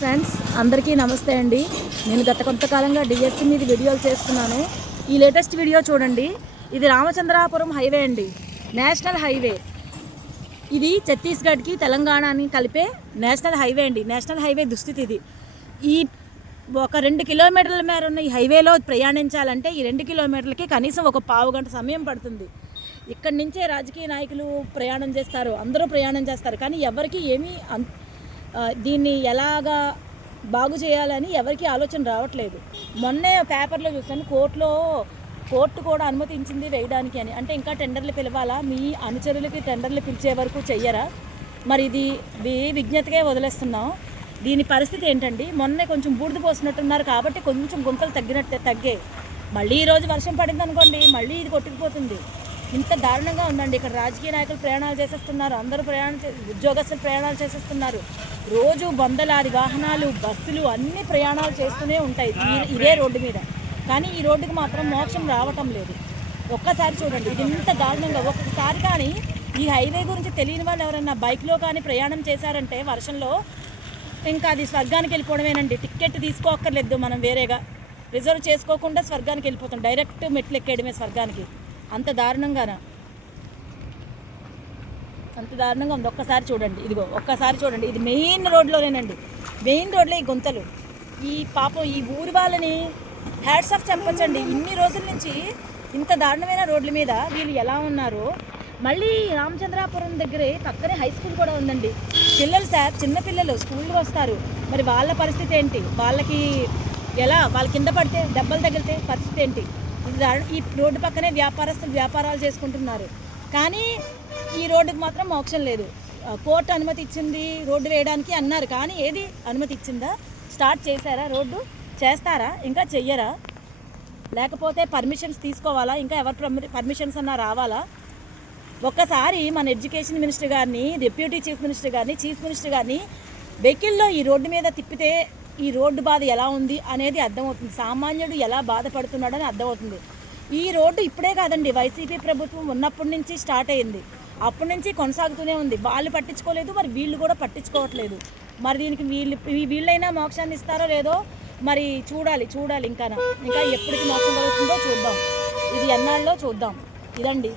Friends అందరికీ నమస్తే అండి. నేను గత కొంతకాలంగా డిఎస్సి మీద వీడియోలు చేస్తున్నాను. ఈ లేటెస్ట్ వీడియో చూడండి. ఇది రామచంద్రాపురం హైవే అండి. National highway. ఇది ఛత్తీస్గఢ్కి తెలంగాణని కలిపే నేషనల్ హైవే అండి. నేషనల్ హైవే దుస్థితి ఇది. ఈ ఒక రెండు కిలోమీటర్ల మేర ఉన్న ఈ హైవేలో ప్రయాణించాలంటే ఈ రెండు కిలోమీటర్లకి కనీసం ఒక పావు గంట సమయం పడుతుంది. ఇక్కడి నుంచే రాజకీయ నాయకులు ప్రయాణం చేస్తారు. అందరూ ప్రయాణం చేస్తారు. కానీ ఎవరికి ఏమీ దీన్ని ఎలాగా బాగు చేయాలని ఎవరికి ఆలోచన రావట్లేదు. మొన్నే పేపర్లో చూసాను కోర్టులో కోర్టు కూడా అనుమతించింది వేయడానికి అని. అంటే ఇంకా టెండర్లు పిలవాలా? మీ అనుచరులకి టెండర్లు పిలిచే వరకు చెయ్యరా? మరి ఇది వి- విజ్ఞతకే వదిలేస్తున్నాం. దీని పరిస్థితి ఏంటండి? మొన్నే కొంచెం బూడిద పోసినట్టున్నారు కాబట్టి కొంచెం గుంతలు తగ్గినట్టే తగ్గాయి. మళ్ళీ ఈరోజు వర్షం పడింది అనుకోండి మళ్ళీ ఇది కొట్టుకుపోతుంది. ఇంత దారుణంగా ఉందండి. ఇక్కడ రాజకీయ నాయకులు ప్రయాణాలు చేసేస్తున్నారు. అందరూ ప్రయాణం చే- ఉద్యోగస్తులు ప్రయాణాలు చేసేస్తున్నారు. రోజు వందలాది వాహనాలు బస్సులు అన్ని ప్రయాణాలు చేస్తూనే ఉంటాయి. ఇదే రోడ్డు మీద. కానీ ఈ రోడ్డుకి మాత్రం మోక్షం రావటం లేదు. ఒక్కసారి చూడండి. ఇది ఇంత దారుణంగా. ఒక్కసారి కానీ ఈ హైవే గురించి తెలియని వాళ్ళు ఎవరైనా బైక్లో కానీ ప్రయాణం చేశారంటే వర్షంలో ఇంకా అది స్వర్గానికి వెళ్ళిపోవడమేనండి. టికెట్ తీసుకోక్కర్లేదు మనం వేరేగా. రిజర్వ్ చేసుకోకుండా స్వర్గానికి వెళ్ళిపోతాం. డైరెక్ట్ మెట్లు ఎక్కేయడమే స్వర్గానికి. అంత దారుణంగానా? అంత దారుణంగా ఉంది. ఒక్కసారి చూడండి. ఇదిగో ఒక్కసారి చూడండి. ఇది మెయిన్ రోడ్లోనేనండి. మెయిన్ రోడ్లో ఈ గుంతలు. ఈ పాపం ఈ ఊరి వాళ్ళని హ్యాడ్స్ ఆఫ్ చెప్పొచ్చండి ఇన్ని రోజుల నుంచి ఇంత దారుణమైన రోడ్ల మీద వీళ్ళు ఎలా ఉన్నారో. మళ్ళీ రామచంద్రాపురం దగ్గరే పక్కనే హై స్కూల్ కూడా ఉందండి. పిల్లలు సార్ చిన్నపిల్లలు స్కూల్కి వస్తారు. మరి వాళ్ళ పరిస్థితి ఏంటి? వాళ్ళకి ఎలా? వాళ్ళ కింద పడితే దెబ్బలు తగిలితే పరిస్థితి ఏంటి? ఈ రోడ్డు పక్కనే వ్యాపారస్తులు వ్యాపారాలు చేసుకుంటున్నారు. కానీ ఈ రోడ్డుకి మాత్రం మోక్షం లేదు. కోర్టు అనుమతి ఇచ్చింది రోడ్డు వేయడానికి అన్నారు. కానీ ఏది అనుమతి ఇచ్చిందా? స్టార్ట్ చేశారా రోడ్డు? చేస్తారా? ఇంకా చెయ్యరా? లేకపోతే పర్మిషన్స్ తీసుకోవాలా? ఇంకా ఎవరు పర్మిషన్స్ అన్నా రావాలా? ఒక్కసారి మన ఎడ్యుకేషన్ మినిస్టర్ గారిని డిప్యూటీ చీఫ్ మినిస్టర్ గారిని చీఫ్ మినిస్టర్ గారిని వెహికల్లో ఈ రోడ్డు మీద తిప్పితే ఈ రోడ్డు బాధ ఎలా ఉంది అనేది అర్థమవుతుంది. సామాన్యుడు ఎలా బాధపడుతున్నాడని అర్థమవుతుంది. ఈ రోడ్డు ఇప్పుడే కాదండి వైసీపీ ప్రభుత్వం ఉన్నప్పటి నుంచి స్టార్ట్ అయింది. అప్పటి నుంచి కొనసాగుతూనే ఉంది. వాళ్ళు పట్టించుకోలేదు మరి వీళ్ళు కూడా పట్టించుకోవట్లేదు. మరి దీనికి వీళ్ళు వీళ్ళైనా మోక్షాన్ని ఇస్తారో లేదో మరి చూడాలి చూడాలి ఇంకా ఇంకా ఎప్పటికి మోక్షం కలుగుతుందో చూద్దాం. ఇది ఎన్నాళ్ళలో చూద్దాం. ఇదండి.